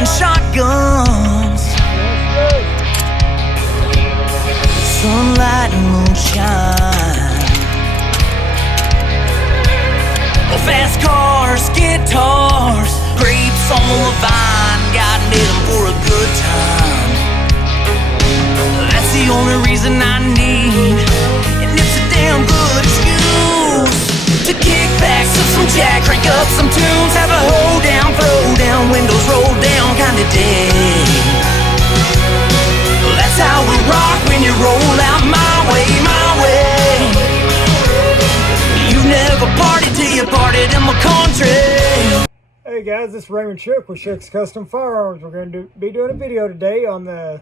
and shotguns, sunlight and moonshine, fast cars, guitars, grapes on the vine, God made them for a good time. That's the only reason I need, and it's a damn good excuse to kick back, sip some Jack, crank up some tunes, have a hold down, throw down, windows roll down kind of day. That's how we rock when you roll out my way, my way. You never partied till you partied in my country. Hey guys, this is Raymond Shook with Shook's Custom Firearms. We're going to be doing a video today on the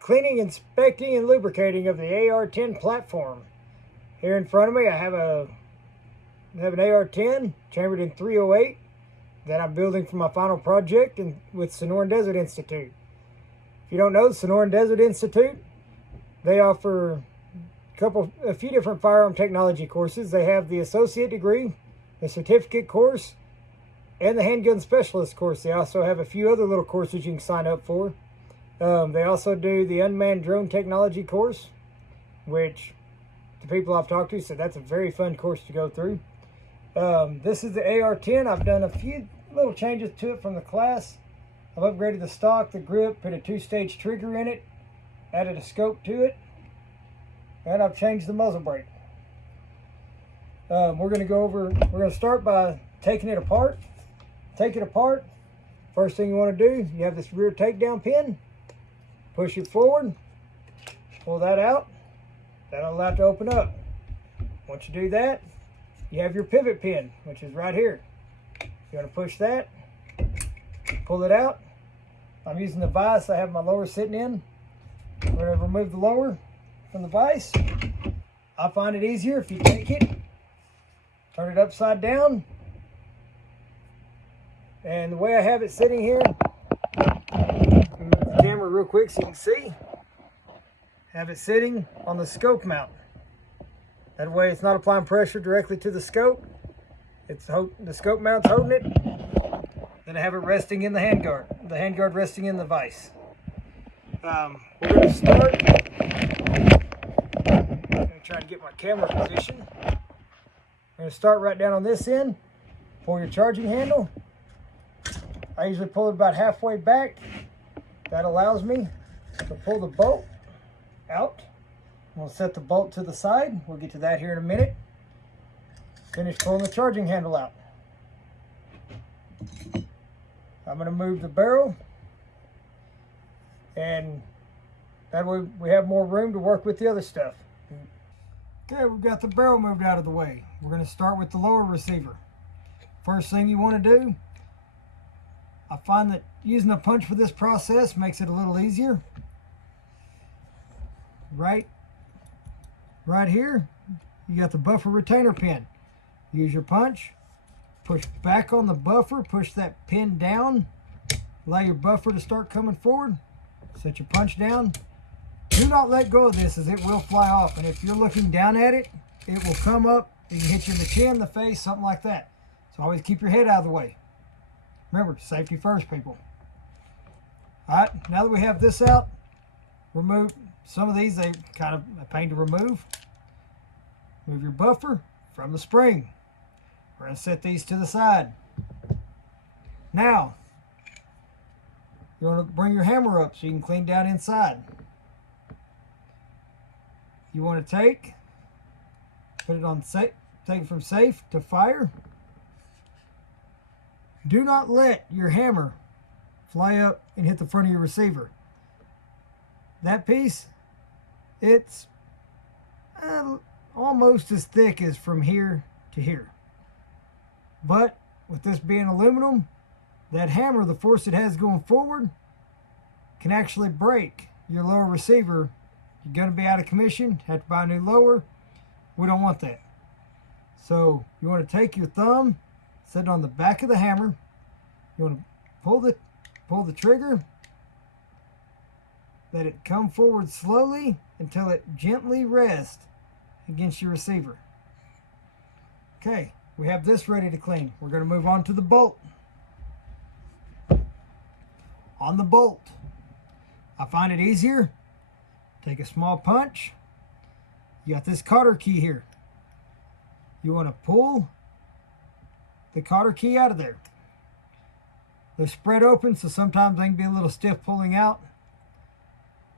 cleaning, inspecting, and lubricating of the AR10 platform. Here in front of me I have an AR10 chambered in 308 that I'm building for my final project with Sonoran Desert Institute. If you don't know, the Sonoran Desert Institute, they offer a few different firearm technology courses. They have the associate degree, the certificate course, and the handgun specialist course. They also have a few other little courses you can sign up for. They also do the unmanned drone technology course, which the people I've talked to said that's a very fun course to go through. This is the AR10. I've done a few little changes to it from the class. I've upgraded the stock, the grip, put a 2-stage trigger in it, added a scope to it, and I've changed the muzzle brake. We're going to start by taking it apart. Take it apart. First thing you want to do, you have this rear takedown pin. Push it forward. Pull that out. That'll allow it to open up. Once you do that, you have your pivot pin, which is right here. You want to push that. Pull it out. I'm using the vise I have my lower sitting in. We're going to remove the lower from the vise. I find it easier if you take it, turn it upside down, and the way I have it sitting here, move the camera real quick so you can see, have it sitting on the scope mount. That way it's not applying pressure directly to the scope. The scope mount's holding it. Then I have it resting in the handguard resting in the vise. We're going to start. I'm going to try to get my camera position. I'm going to start right down on this end. Pull your charging handle. I usually pull it about halfway back. That allows me to pull the bolt out. We'll set the bolt to the side. We'll get to that here in a minute. Finish pulling the charging handle out. I'm going to move the barrel, and that way we have more room to work with the other stuff. Okay, we've got the barrel moved out of the way. We're going to start with the lower receiver. First thing you want to do, I find that using a punch for this process makes it a little easier. Right here, you got the buffer retainer pin. Use your punch, push back on the buffer, push that pin down, allow your buffer to start coming forward, set your punch down. Do not let go of this as it will fly off, and if you're looking down at it, it will come up and hit you in the chin, the face, something like that. So always keep your head out of the way. Remember, safety first, people. Alright, now that we have this out, remove some of these, they kind of a pain to remove. Move your buffer from the spring. We're going to set these to the side. Now, you want to bring your hammer up so you can clean down inside. You want to put it on safe, take it from safe to fire. Do not let your hammer fly up and hit the front of your receiver. That piece, it's almost as thick as from here to here. But with this being aluminum, that hammer, the force it has going forward, can actually break your lower receiver. You're going to be out of commission, have to buy a new lower. We don't want that. So you want to take your thumb, set it on the back of the hammer. You want to pull the trigger, let it come forward slowly until it gently rests against your receiver. Okay, we have this ready to clean. We're going to move on to the bolt. on the bolt. I find it easier. Take a small punch. You got this cotter key here. You want to pull the cotter key out of there. They're spread open, so sometimes they can be a little stiff pulling out.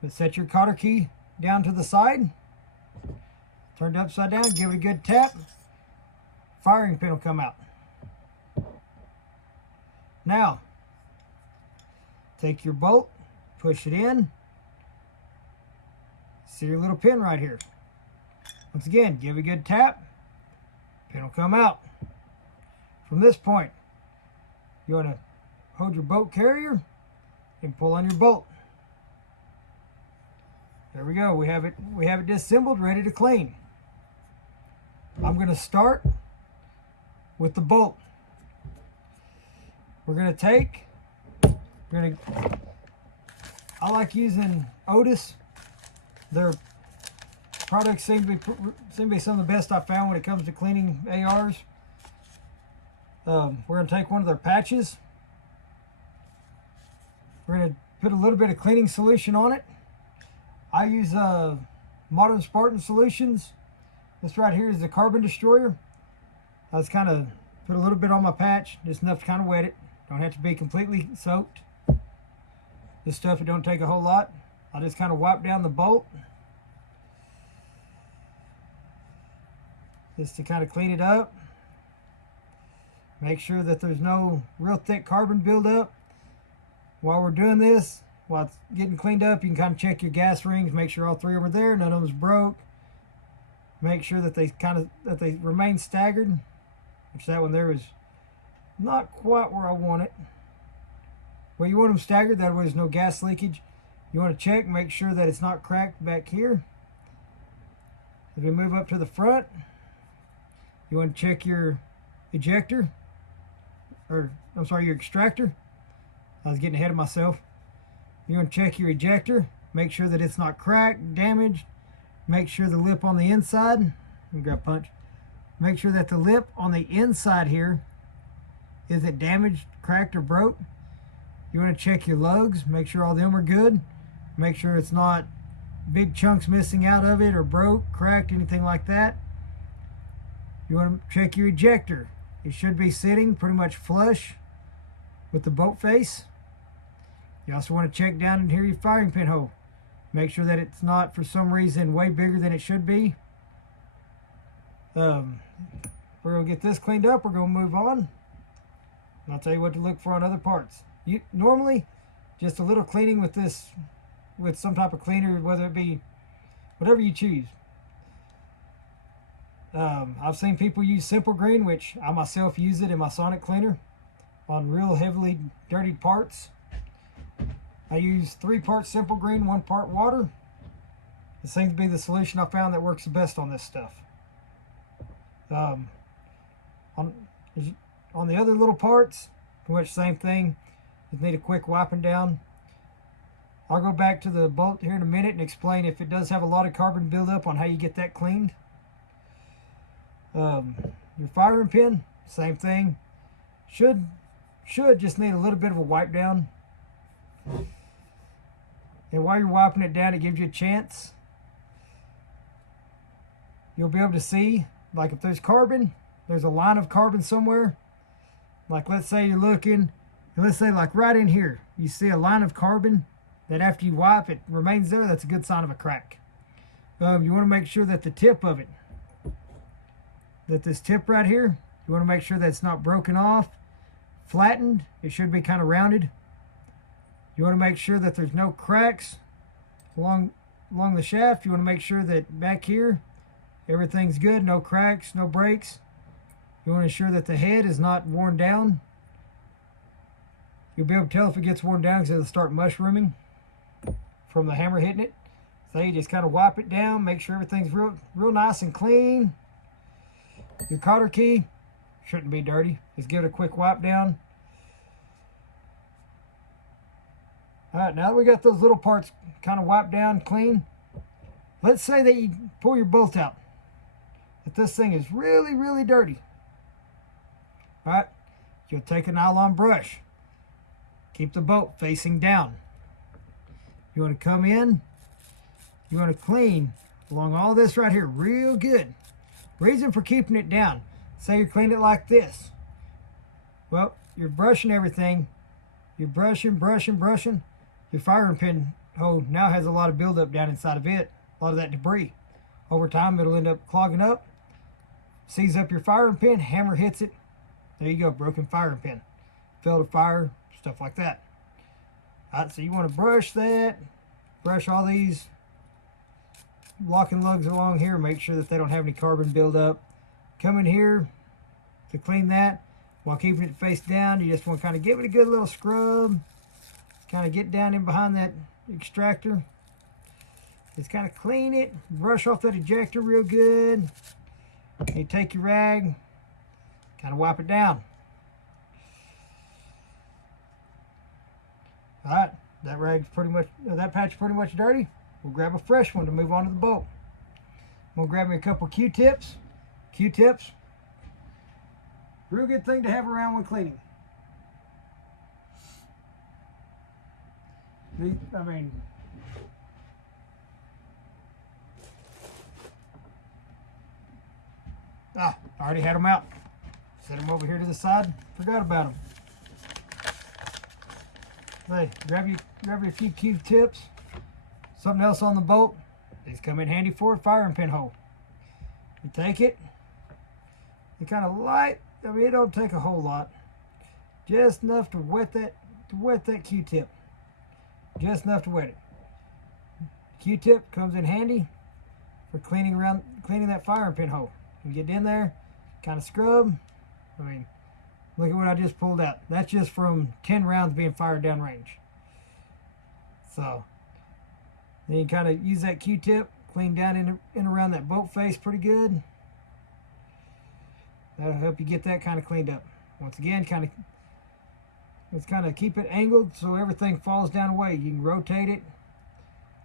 But set your cotter key down to the side. Turn it upside down, give it a good tap. Firing pin will come out. Now, take your bolt, push it in. See your little pin right here. Once again, give it a good tap. Pin will come out. From this point, you want to hold your bolt carrier and pull on your bolt. There we go. We have it disassembled, ready to clean. I'm going to start with the bolt. We're going to I like using Otis. Their products seem to be some of the best I found when it comes to cleaning ARs. We're going to take one of their patches. We're going to put a little bit of cleaning solution on it. I use Modern Spartan Solutions. This right here is the Carbon Destroyer. I just kind of put a little bit on my patch, just enough to kind of wet it. Don't have to be completely soaked. This stuff, it don't take a whole lot. I'll just kind of wipe down the bolt, just to kind of clean it up. Make sure that there's no real thick carbon buildup. While we're doing this, while it's getting cleaned up, you can kind of check your gas rings, make sure all three of them are there, none of them's broke. Make sure that they remain staggered, which that one there is not quite where I want it. Well, you want them staggered, that way there's no gas leakage. You want to check, make sure that it's not cracked back here. If you move up to the front, you want to check your ejector, or I'm sorry, your extractor. I was getting ahead of myself. You want to check your ejector, make sure that it's not cracked, damaged. Make sure the lip on the inside, let me grab a punch. Make sure that the lip on the inside here isn't damaged, cracked, or broke. You want to check your lugs, make sure all them are good. Make sure it's not big chunks missing out of it or broke, cracked, anything like that. You want to check your ejector. It should be sitting pretty much flush with the bolt face. You also want to check down in here your firing pin hole. Make sure that it's not, for some reason, way bigger than it should be. We're going to get this cleaned up. We're going to move on. And I'll tell you what to look for on other parts. Normally, just a little cleaning with this, with some type of cleaner, whether it be whatever you choose. I've seen people use Simple Green, which I myself use it in my sonic cleaner on real heavily dirtied parts. I use 3 parts Simple Green, 1 part water. It seems to be the solution I found that works the best on this stuff. On the other little parts, pretty much same thing. Just need a quick wiping down. I'll go back to the bolt here in a minute and explain if it does have a lot of carbon buildup on how you get that cleaned. Your firing pin, same thing. Should just need a little bit of a wipe down. And while you're wiping it down, it gives you a chance. You'll be able to see, like if there's carbon, there's a line of carbon somewhere. Like let's say you're looking, and let's say like right in here, you see a line of carbon that after you wipe, it remains there. That's a good sign of a crack. You want to make sure that the tip of it, that this tip right here, you want to make sure that it's not broken off, flattened. It should be kind of rounded. You want to make sure that there's no cracks along the shaft. You want to make sure that back here everything's good, no cracks, no breaks. You want to ensure that the head is not worn down. You'll be able to tell if it gets worn down because it'll start mushrooming from the hammer hitting it. So you just kind of wipe it down, make sure everything's real nice and clean. Your cotter key shouldn't be dirty. Just give it a quick wipe down. All right, now that we got those little parts kind of wiped down, clean, let's say that you pull your bolt out. That this thing is really, really dirty. All right, you'll take a nylon brush. keep the boat facing down. You want to come in, you want to clean along all this right here real good. Reason for keeping it down, say you clean it like this. Well, you're brushing everything. You're brushing. Your firing pin hole now has a lot of buildup down inside of it, a lot of that debris. Over time, it'll end up clogging up, seize up your firing pin, hammer hits it. There you go, broken firing pin. Failed to fire, stuff like that. All right, so you want to brush that, brush all these locking lugs along here, make sure that they don't have any carbon buildup. Come in here to clean that while keeping it face down. You just want to kind of give it a good little scrub, kind of get down in behind that extractor. Just kind of clean it, brush off that ejector real good. You take your rag, kind of wipe it down. All right, that rag's pretty much, that patch is pretty much dirty. We'll grab a fresh one to move on to the boat. I'm gonna grab me a couple Q-tips. Q-tips, real good thing to have around when cleaning. I already had them out. Set them over here to the side. Forgot about them. Hey, grab you a few Q-tips. Something else on the boat. These come in handy for a firing pin hole. You take it. You kind of light. I mean, it don't take a whole lot. Just enough to wet that Q-tip. Just enough to wet it. Q-tip comes in handy for cleaning that firing pin hole. You get in there, kind of scrub. I mean, look at what I just pulled out. That's just from 10 rounds being fired downrange. So then you kind of use that Q-tip, clean down in and around that boat face pretty good. That'll help you get that kind of cleaned up. Once again, let's kind of keep it angled so everything falls down away. You can rotate it.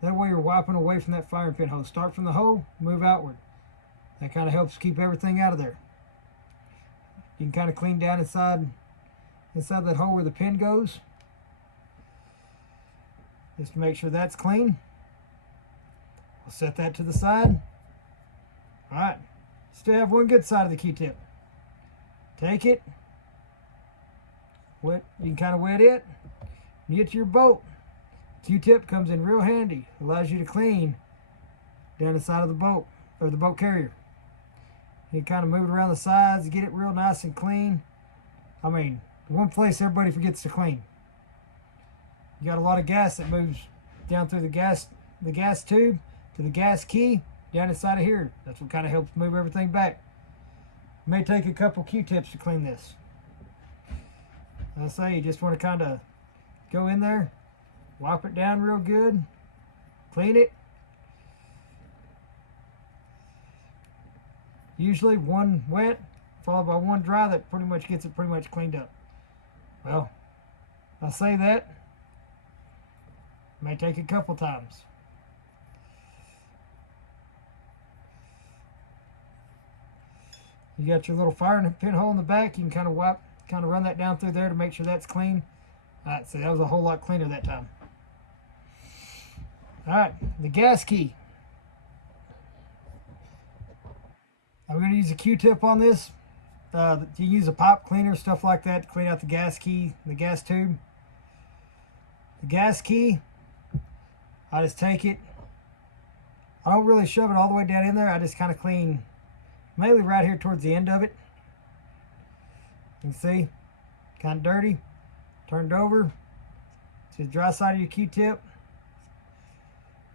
That way you're wiping away from that firing pin hole. Start from the hole, move outward. That kind of helps keep everything out of there. You can kind of clean down inside that hole where the pin goes. Just to make sure that's clean. We'll set that to the side. All right, still have one good side of the Q-tip. Take it, you can kind of wet it, and get to your boat. Q-tip comes in real handy. Allows you to clean down the side of the boat, or the boat carrier. You kind of move it around the sides, get it real nice and clean. I mean, one place everybody forgets to clean. You got a lot of gas that moves down through the gas tube to the gas key down inside of here. That's what kind of helps move everything back. It may take a couple Q-tips to clean this. I say you just want to kind of go in there, wipe it down real good, clean it. Usually one wet followed by one dry, that pretty much gets it pretty much cleaned up. Well, I say that may take a couple times. You got your little firing pin hole in the back. You can kind of run that down through there to make sure that's clean. All right, so that was a whole lot cleaner that time. All right, the gas key. I'm going to use a Q-tip on this. You use a pipe cleaner, stuff like that, to clean out the gas key, the gas tube. The gas key, I just take it. I don't really shove it all the way down in there. I just kind of clean, mainly right here towards the end of it. You can see, kind of dirty. Turned over to the dry side of your Q-tip.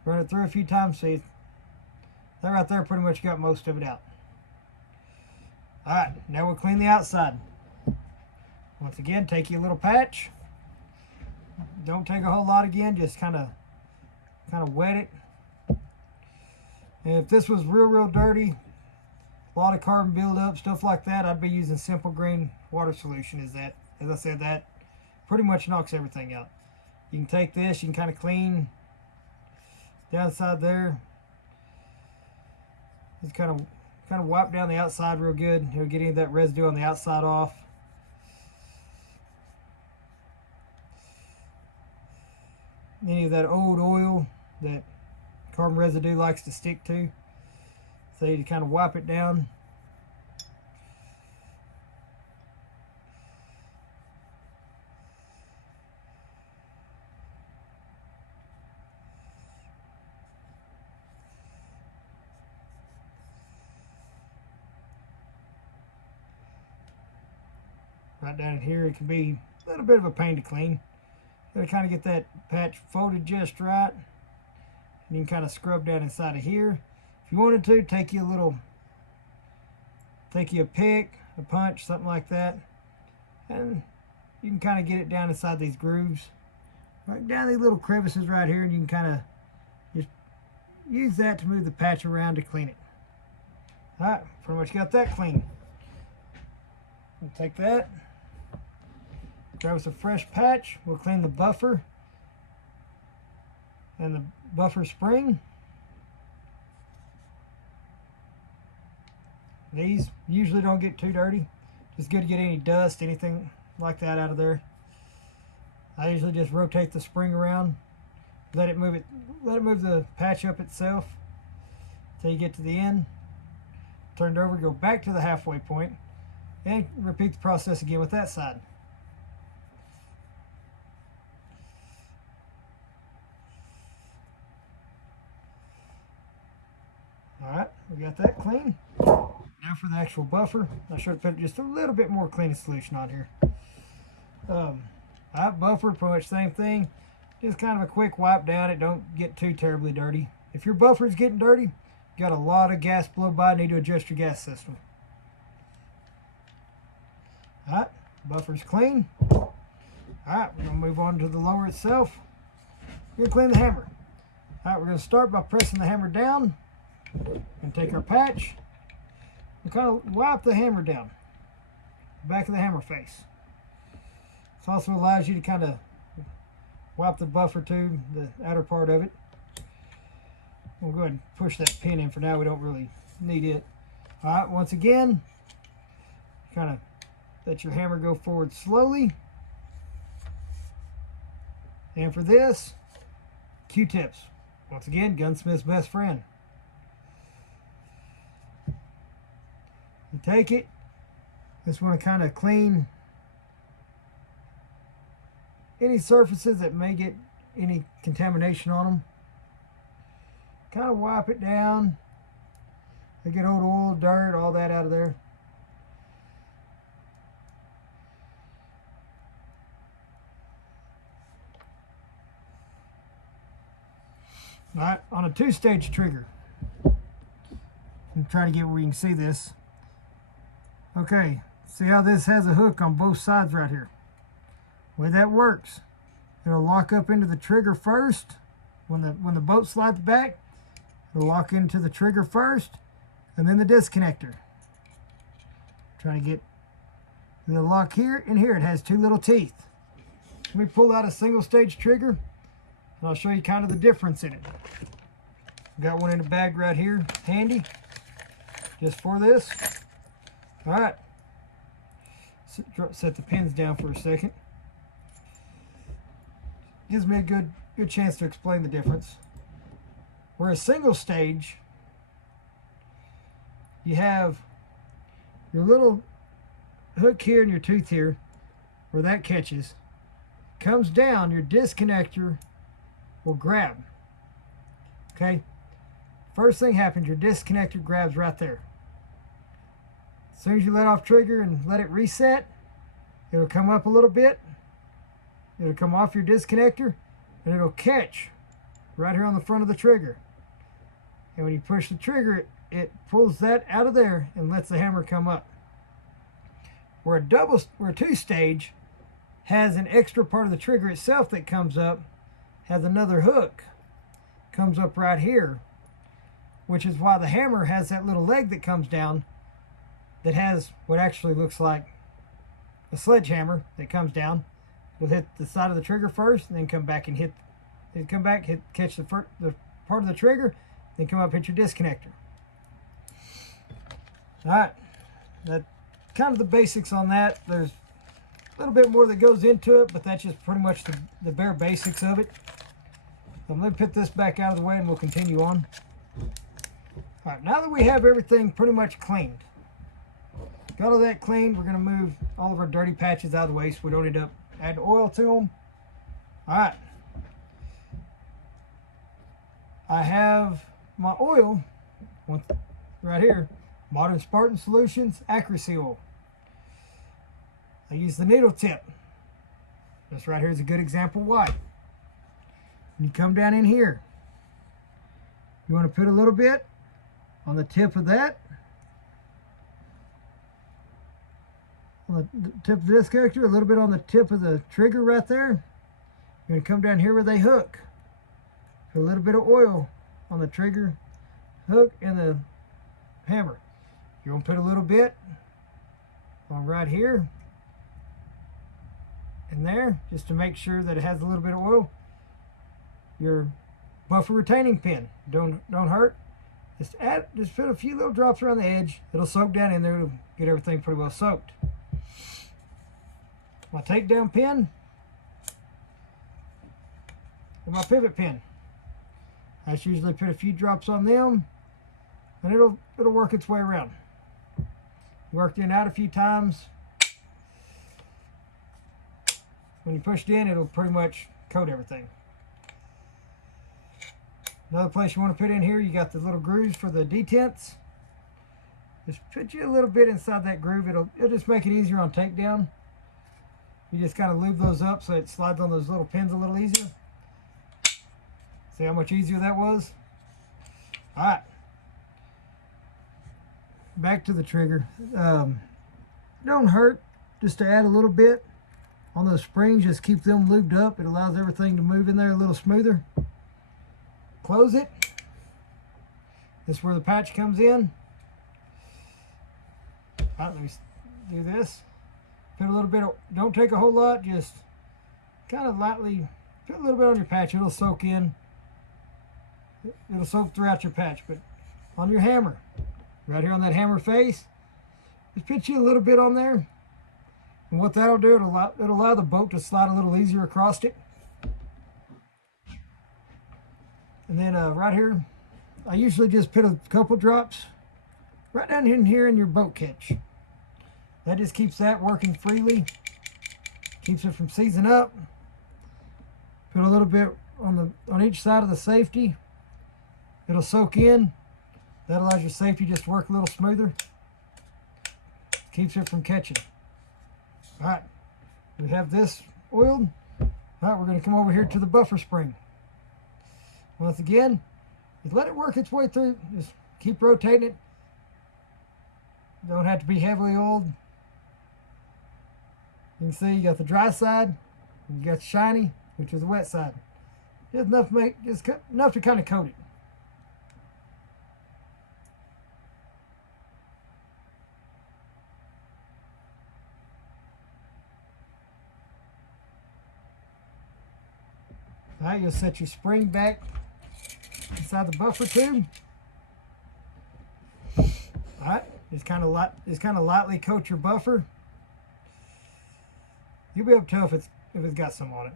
Run it through a few times. See, that right there pretty much got most of it out. All right, now we'll clean the outside. Once again, take your little patch. Don't take a whole lot again, just kind of wet it. And if this was real dirty, a lot of carbon buildup, stuff like that, I'd be using simple green water solution. As I said, that pretty much knocks everything out. You can take this, you can kind of clean down the side there. Just kind of wipe down the outside real good. You'll get any of that residue on the outside off. any of that old oil that carbon residue likes to stick to. So you kind of wipe it down. Right down in here, it can be a little bit of a pain to clean. Gotta kind of get that patch folded just right. And you can kind of scrub down inside of here. If you wanted to, take you a pick, a punch, something like that. And you can kind of get it down inside these grooves. Right down these little crevices right here, and you can kind of just use that to move the patch around to clean it. Alright, pretty much got that clean. We'll take that. Grab us a fresh patch. We'll clean the buffer and the buffer spring. These usually don't get too dirty. It's good to get any dust, anything like that out of there. I usually just rotate the spring around, let it move the patch up itself until you get to the end. Turn it over, go back to the halfway point, and repeat the process again with that side. Alright, we got that clean. Now for the actual buffer. I should have put just a little bit more cleaning solution on here. Alright, buffer, pretty much same thing. Just kind of a quick wipe down. It don't get too terribly dirty. If your buffer is getting dirty, you got a lot of gas blow by, need to adjust your gas system. Alright, buffer's clean. Alright, we're going to move on to the lower itself. We're going to clean the hammer. Alright, we're going to start by pressing the hammer down. And take our patch and kind of wipe the hammer down, the back of the hammer face. This also allows you to kind of wipe the buffer too, the outer part of it. We'll go ahead and push that pin in for now. We don't really need it. All right, once again, kind of let your hammer go forward slowly. And for this, Q-tips. Once again, gunsmith's best friend. You take it, just want to kind of clean any surfaces that may get any contamination on them. Kind of wipe it down. They get old oil, dirt, all that out of there. All right, on a two-stage trigger. I'm trying to get where you can see this. Okay, see how this has a hook on both sides right here? The way that works, it'll lock up into the trigger first. When the bolt slides back, it'll lock into the trigger first, and then the disconnector. Try to get the lock here and here. It has two little teeth. Let me pull out a single stage trigger, and I'll show you kind of the difference in it. Got one in the bag right here, handy, just for this. All right, set the pins down for a second. Gives me a good chance to explain the difference. Where a single stage, you have your little hook here and your tooth here, where that catches, comes down, your disconnector will grab. Okay, first thing happens, your disconnector grabs right there. As soon as you let off trigger and let it reset, it'll come up a little bit. It'll come off your disconnector and it'll catch right here on the front of the trigger. And when you push the trigger, it pulls that out of there and lets the hammer come up. Where a two-stage has an extra part of the trigger itself that comes up, has another hook, comes up right here, which is why the hammer has that little leg that comes down that has what actually looks like a sledgehammer that comes down. It'll hit the side of the trigger first, and then come back and catch the part of the trigger, then come up, hit your disconnector. All right, that's kind of the basics on that. There's a little bit more that goes into it, but that's just pretty much the bare basics of it. So let me put this back out of the way and we'll continue on. All right, now that we have everything pretty much cleaned, got all that cleaned, we're going to move all of our dirty patches out of the way so we don't end up adding oil to them. All right. I have my oil right here, Modern Spartan Solutions Accuracy Oil. I use the needle tip. This right here is a good example why. When you come down in here, you want to put a little bit on the tip of that, on the tip of this connector, a little bit on the tip of the trigger right there. You're going to come down here where they hook. Put a little bit of oil on the trigger, hook, and the hammer. You're going to put a little bit on right here and there, just to make sure that it has a little bit of oil. Your buffer retaining pin, don't hurt. Just put a few little drops around the edge. It'll soak down in there. It'll get everything pretty well soaked. My takedown pin and my pivot pin. I just usually put a few drops on them, and it'll work its way around. Worked in and out a few times. When you push it in, it'll pretty much coat everything. Another place you want to put in here, you got the little grooves for the detents. Just put you a little bit inside that groove. It'll just make it easier on takedown. You just kind of lube those up so it slides on those little pins a little easier. See how much easier that was? All right. Back to the trigger. Don't hurt just to add a little bit on those springs. Just keep them lubed up. It allows everything to move in there a little smoother. Close it. This is where the patch comes in. All right, let me do this. Put a little bit of, don't take a whole lot, just kind of lightly put a little bit on your patch. It'll soak in. It'll soak throughout your patch, but on your hammer, right here on that hammer face, just put you a little bit on there. And what that'll do, it'll allow the boat to slide a little easier across it. And then right here, I usually just put a couple drops right down in here in your boat catch. That just keeps that working freely, keeps it from seizing up. Put a little bit on each side of the safety. It'll soak in. That allows your safety just to work a little smoother. Keeps it from catching. All right, we have this oiled. All right, we're going to come over here to the buffer spring. Once again, just let it work its way through. Just keep rotating it. Don't have to be heavily oiled. You can see you got the dry side, and you got the shiny, which is the wet side. Just enough to kind of coat it. All right, you'll set your spring back inside the buffer tube. All right, just kind of lightly coat your buffer. You'll be able to tell if it's got some on it.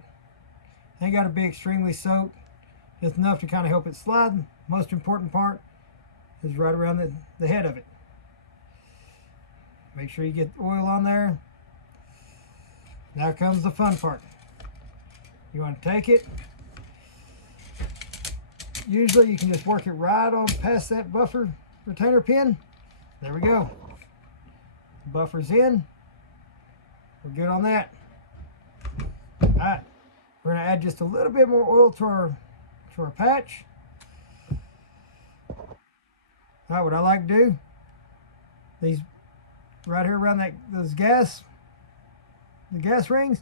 Ain't got to be extremely soaked. Just enough to kind of help it slide. Most important part is right around the head of it. Make sure you get oil on there. Now comes the fun part. You want to take it. Usually you can just work it right on past that buffer retainer pin. There we go. Buffer's in. We're good on that. All right, we're going to add just a little bit more oil to our patch. All right, what I like to do, these right here around the gas rings,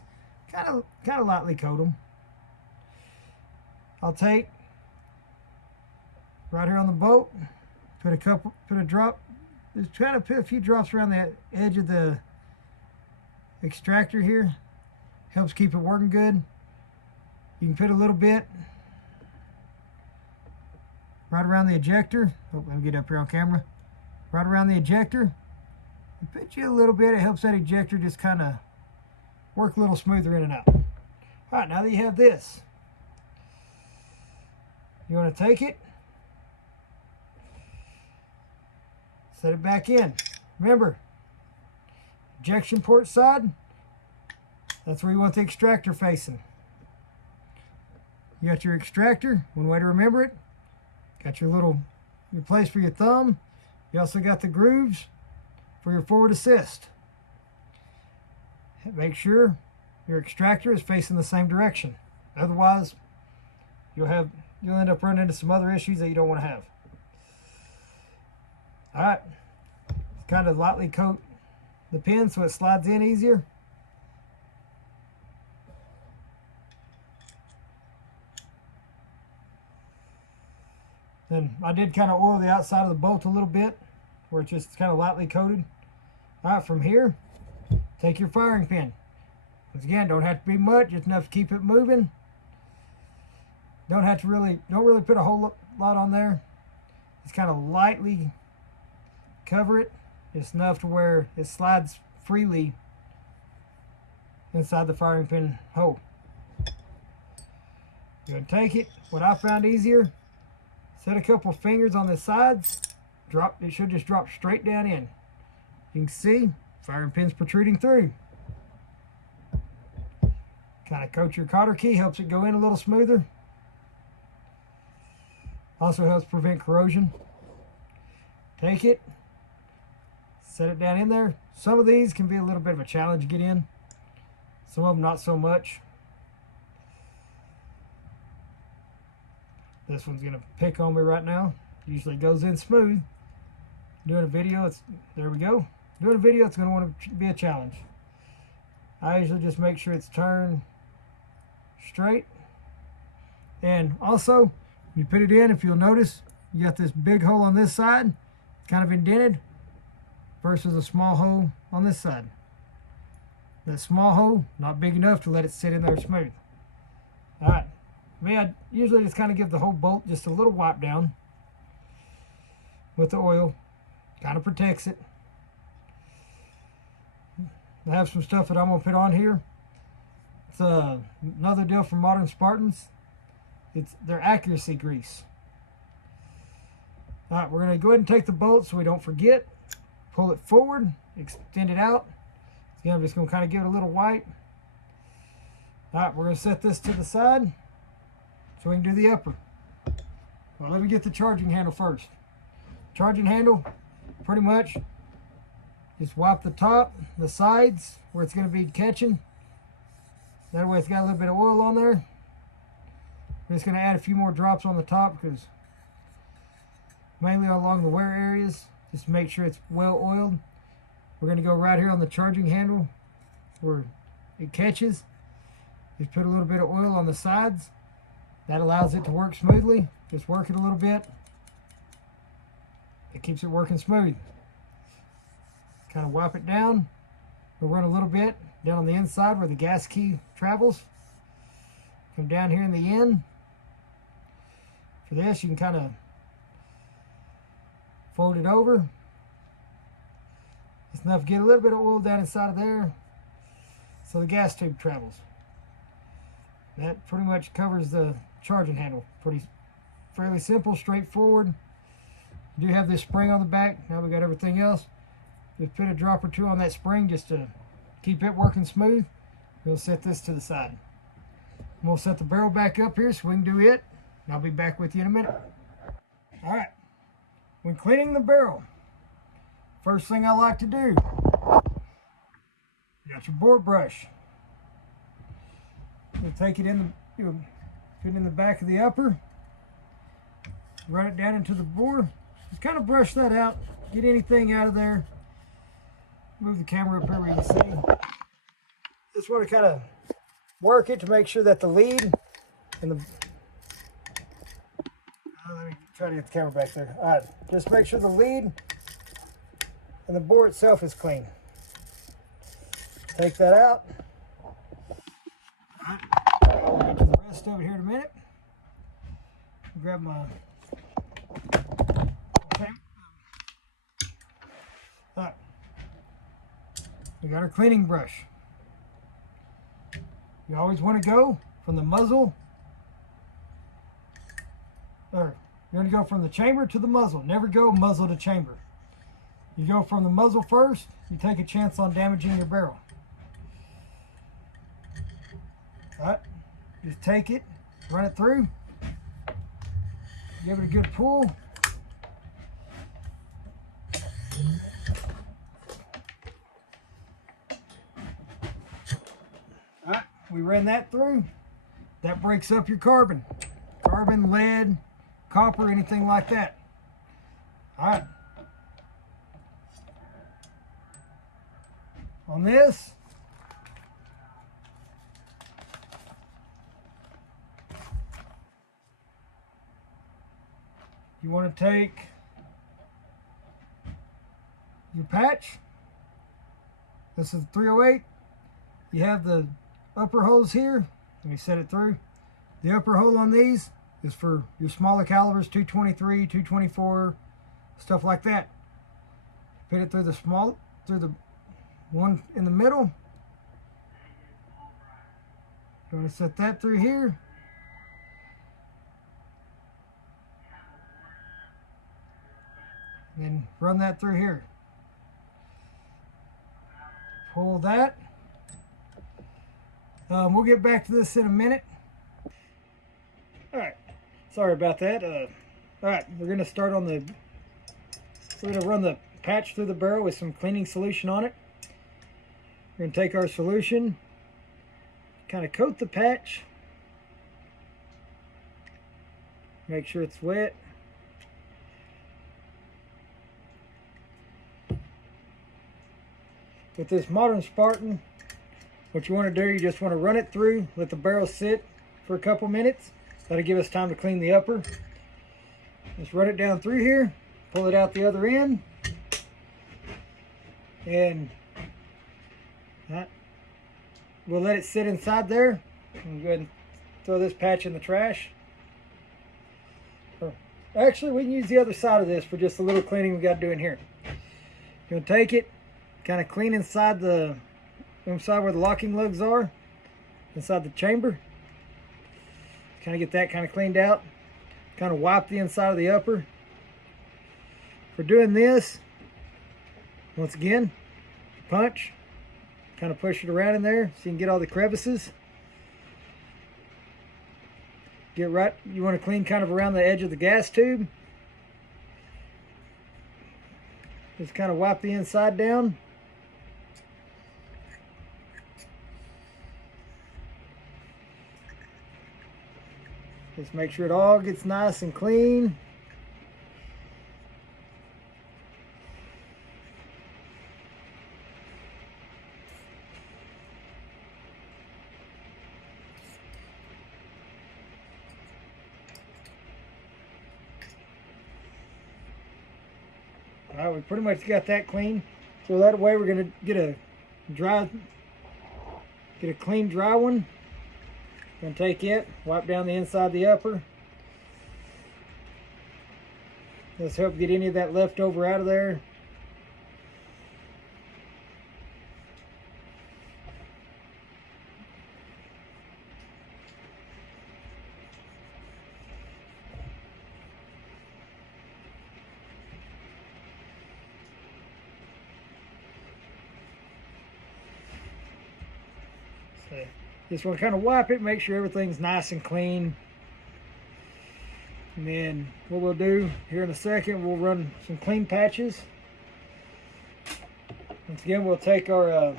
kind of lightly coat them. I'll take right here on the boat, put a drop, just try to put a few drops around the edge of the extractor here. Helps keep it working good. You can put a little bit right around the ejector. Oh, let me get up here on camera. Right around the ejector. You put you a little bit. It helps that ejector just kind of work a little smoother in and out. All right, now that you have this, You want to take it, set it back in. Remember, ejection port side, that's where you want the extractor facing. You got your extractor, one way to remember it. Got your place for your thumb. You also got the grooves for your forward assist. Make sure your extractor is facing the same direction. Otherwise, you'll end up running into some other issues that you don't want to have. All right, kind of lightly coat the pin so it slides in easier. Then I did kind of oil the outside of the bolt a little bit where it's just kind of lightly coated. All right, from here, take your firing pin. Once again, don't have to be much, just enough to keep it moving. Don't really put a whole lot on there. Just kind of lightly cover it. It's enough to where it slides freely inside the firing pin hole. You're gonna take it. What I found easier, set a couple fingers on the sides. It should just drop straight down in. You can see firing pin's protruding through. Kind of coat your cotter key, helps it go in a little smoother. Also helps prevent corrosion. Take it, set it down in there. Some of these can be a little bit of a challenge to get in. Some of them not so much. This one's gonna pick on me right now. Usually goes in smooth. Doing a video, there we go. Doing a video, it's gonna want to be a challenge. I usually just make sure it's turned straight. And also, when you put it in, if you'll notice, you got this big hole on this side, kind of indented, versus a small hole on this side. That small hole, not big enough to let it sit in there smooth. All right, I usually just kind of give the whole bolt just a little wipe down with the oil, kind of protects it. I have some stuff that I'm gonna put on here. It's another deal from Modern Spartans. It's their accuracy grease. All right, we're gonna go ahead and take the bolt so we don't forget. Pull it forward, extend it out. Again, I'm just gonna kind of give it a little wipe. All right, we're gonna set this to the side so we can do the upper. Well, let me get the charging handle first. Charging handle, pretty much just wipe the top, the sides where it's going to be catching. That way it's got a little bit of oil on there. I'm just going to add a few more drops on the top because mainly along the wear areas, just to make sure it's well oiled. We're going to go right here on the charging handle where it catches. Just put a little bit of oil on the sides. That allows it to work smoothly. Just work it a little bit. It keeps it working smooth. Kind of wipe it down. We'll run a little bit down on the inside where the gas key travels. Come down here in the end. For this, you can kind of fold it over. It's enough to get a little bit of oil down inside of there so the gas tube travels. That pretty much covers the charging handle. Fairly simple, straightforward. You do have this spring on the back. Now we got everything else. Just put a drop or two on that spring just to keep it working smooth. We'll set this to the side. And we'll set the barrel back up here so we can do it. And I'll be back with you in a minute. All right. When cleaning the barrel, first thing I like to do, you got your bore brush. You'll take it put it in the back of the upper, run it down into the bore. Just kind of brush that out, get anything out of there. Move the camera up here where you can see. Just want to kind of work it to make sure that the lead and the... let me try to get the camera back there. All right, just make sure the lead and the bore itself is clean. Take that out. All right, I'll get to the rest of it here in a minute. Grab my... okay. All right. We got our cleaning brush. You always want to go from the muzzle or you're going to go from the chamber to the muzzle. Never go muzzle to chamber. You go from the muzzle first, you take a chance on damaging your barrel. Alright, just take it, run it through, give it a good pull. Alright, we ran that through. That breaks up your carbon. Carbon, lead, copper, anything like that. Alright. On this, you want to take your patch. This is 308. You have the upper holes here. Let me set it through. The upper hole on these is for your smaller calibers, 223, 224, stuff like that. Fit it through the one in the middle. You want to set that through here. And then run that through here. Pull that. We'll get back to this in a minute. Alright, sorry about that. Alright, we're going to start on the, we're going to run the patch through the barrel with some cleaning solution on it. We're going to take our solution, kind of coat the patch, make sure it's wet. With this modern Spartan, what you want to do, you just want to run it through, let the barrel sit for a couple minutes. That'll give us time to clean the upper. Just run it down through here, pull it out the other end, and we'll let it sit inside there. And go ahead and throw this patch in the trash. Or actually, we can use the other side of this for just a little cleaning we got to do in here. You're going to take it, kind of clean inside where the locking lugs are, inside the chamber. Kind of get that kind of cleaned out. Kind of wipe the inside of the upper. For doing this, once again, punch. Kind of push it around in there so you can get all the crevices. Get right, you want to clean kind of around the edge of the gas tube. Just kind of wipe the inside down. Just make sure it all gets nice and clean. All right, we pretty much got that clean. So that way we're gonna get a clean dry one. Gonna take it, wipe down the inside of the upper. Let's help get any of that leftover out of there. So just want to kind of wipe it, make sure everything's nice and clean. And then what we'll do here in a second, we'll run some clean patches. Once again, we'll take our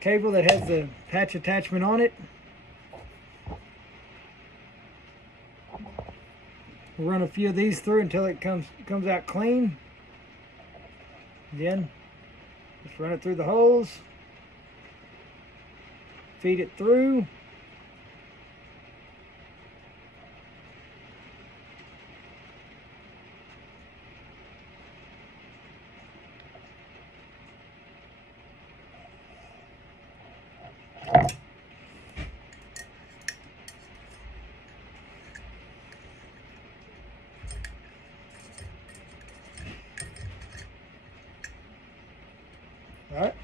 cable that has the patch attachment on it. We'll run a few of these through until it comes out clean. Again, just run it through the holes. Feed it through. All right.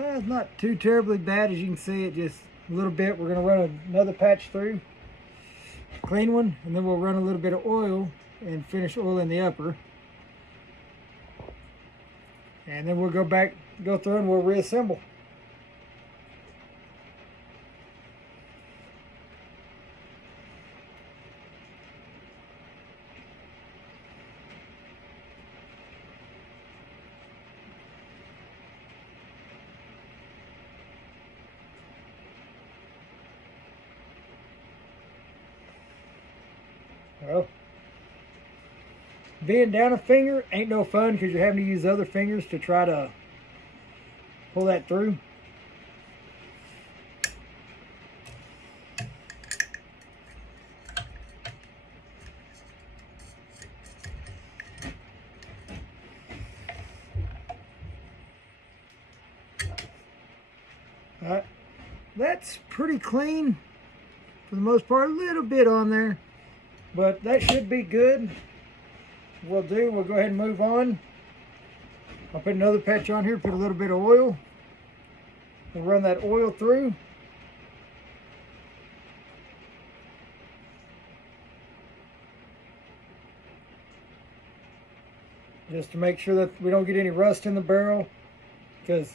It's not too terribly bad, as you can see. It just a little bit. We're going to run another patch through, clean one, and then we'll run a little bit of oil and finish oil in the upper. And then we'll go through and we'll reassemble. Well, being down a finger ain't no fun because you're having to use other fingers to try to pull that through. That's pretty clean for the most part. A little bit on there, but that should be good. We'll go ahead and move on. I'll put another patch on here, put a little bit of oil. We'll run that oil through. Just to make sure that we don't get any rust in the barrel, because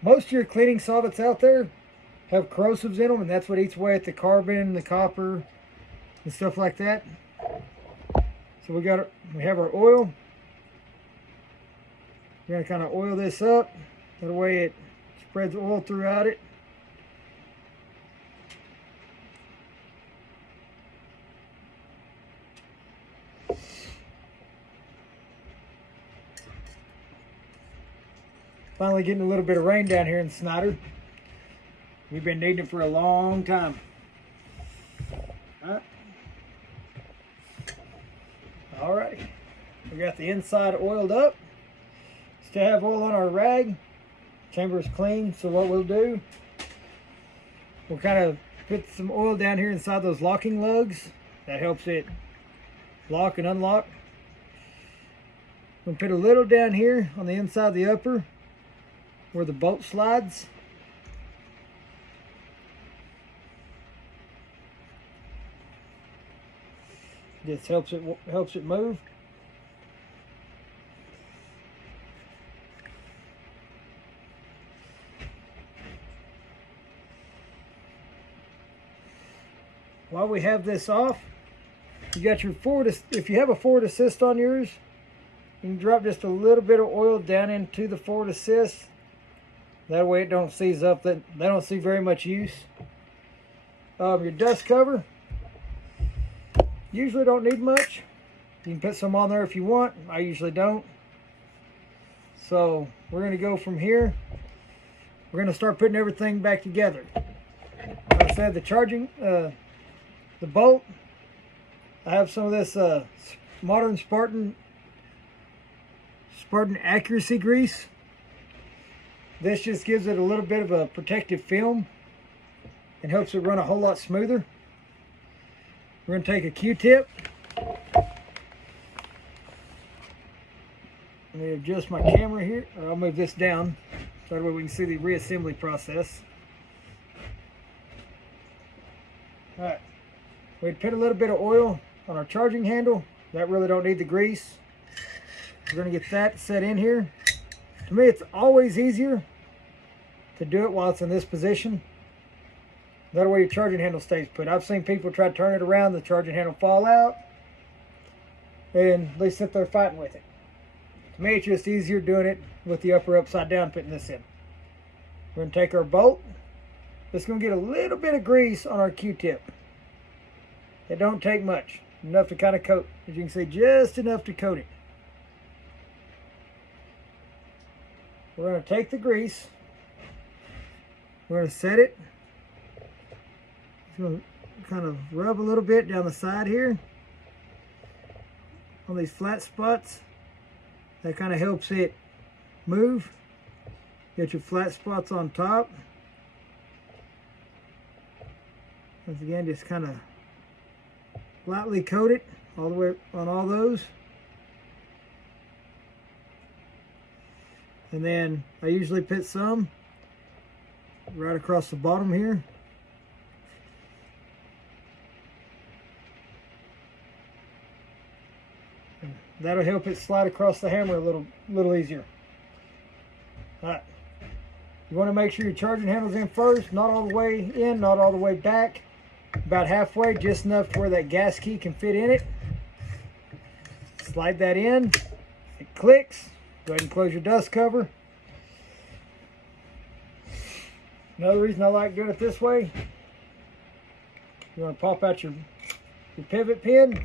most of your cleaning solvents out there have corrosives in them, and that's what eats away at the carbon, the copper, and stuff like that. So we have our oil. We're going to kind of oil this up. That way it spreads oil throughout it. Finally getting a little bit of rain down here in Snyder. We've been needing it for a long time. Alrighty, we got the inside oiled up. Still have oil on our rag. Chamber is clean, so what we'll do, we'll kind of put some oil down here inside those locking lugs. That helps it lock and unlock. We'll put a little down here on the inside of the upper where the bolt slides. Just helps it move. While we have this off, you got your if you have a forward assist on yours, you can drop just a little bit of oil down into the forward assist. That way it don't seize up. That they don't see very much use. Your dust cover, usually don't need much. You can put some on there if you want. I usually don't. So we're going to go from here. We're going to start putting everything back together. Like I said, the charging, the bolt, I have some of this modern Spartan accuracy grease. This just gives it a little bit of a protective film and helps it run a whole lot smoother. We're going to take a Q-tip. Let me adjust my camera here, or I'll move this down so that way we can see the reassembly process. Alright, we'd put a little bit of oil on our charging handle. That really don't need the grease. We're going to get that set in here. To me, it's always easier to do it while it's in this position. That way your charging handle stays put. I've seen people try to turn it around, the charging handle fall out, and they sit there fighting with it. To me, it's just easier doing it with the upper upside down, putting this in. We're going to take our bolt. It's going to get a little bit of grease on our Q-tip. It don't take much. Enough to kind of coat. As you can see, just enough to coat it. We're going to take the grease. We're going to set it. It's going to kind of rub a little bit down the side here on these flat spots. That kind of helps it move. Get your flat spots on top. Once again, just kind of lightly coat it all the way on all those. And then I usually put some right across the bottom here. That'll help it slide across the hammer a little easier. Alright. You want to make sure your charging handle's in first, not all the way in, not all the way back. About halfway, just enough to where that gas key can fit in it. Slide that in. It clicks. Go ahead and close your dust cover. Another reason I like doing it this way, you want to pop out your pivot pin.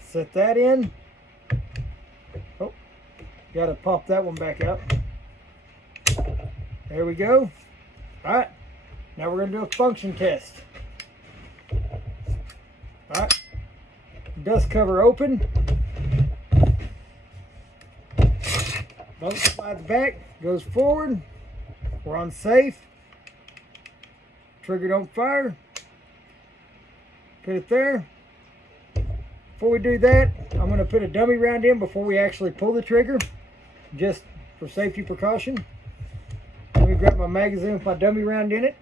Set that in. Oh, got to pop that one back out. There we go. All right, now we're going to do a function test. All right, dust cover open. Don't slide back, goes forward. We're on safe. Trigger don't fire. Put it there. Before we do that, I'm going to put a dummy round in before we actually pull the trigger, just for safety precaution. Let me grab my magazine with my dummy round in it.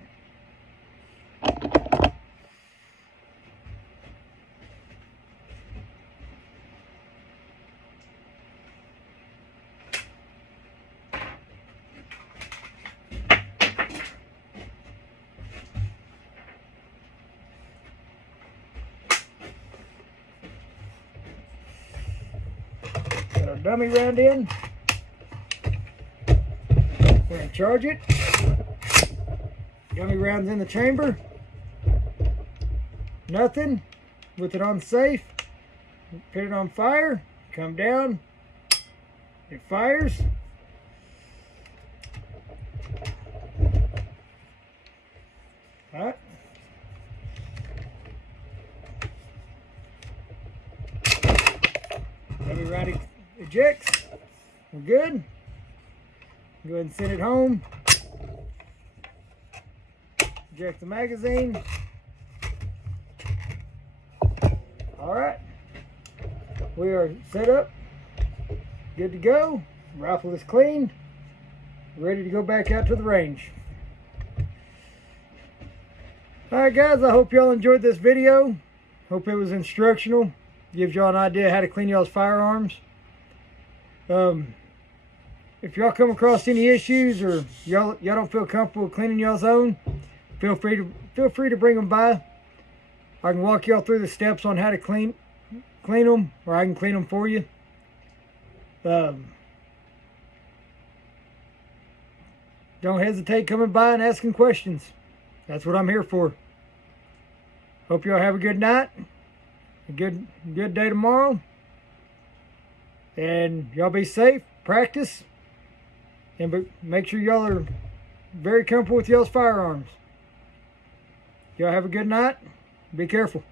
Put our dummy round in. We're going to charge it. Dummy rounds in the chamber. Nothing. With it on safe. Put it on fire. Come down. It fires. Alright. Dummy round ejects. We're good. Go ahead and send it home. Eject the magazine. Alright. We are set up. Good to go. Rifle is clean. Ready to go back out to the range. Alright guys, I hope y'all enjoyed this video. Hope it was instructional. Gives y'all an idea how to clean y'all's firearms. If y'all come across any issues or y'all don't feel comfortable cleaning y'all's own, feel free to bring them by. I can walk y'all through the steps on how to clean them, or I can clean them for you. Don't hesitate coming by and asking questions. That's what I'm here for. Hope y'all have a good night, a good day tomorrow, and y'all be safe. Practice, and make sure y'all are very comfortable with y'all's firearms. Y'all have a good night. Be careful.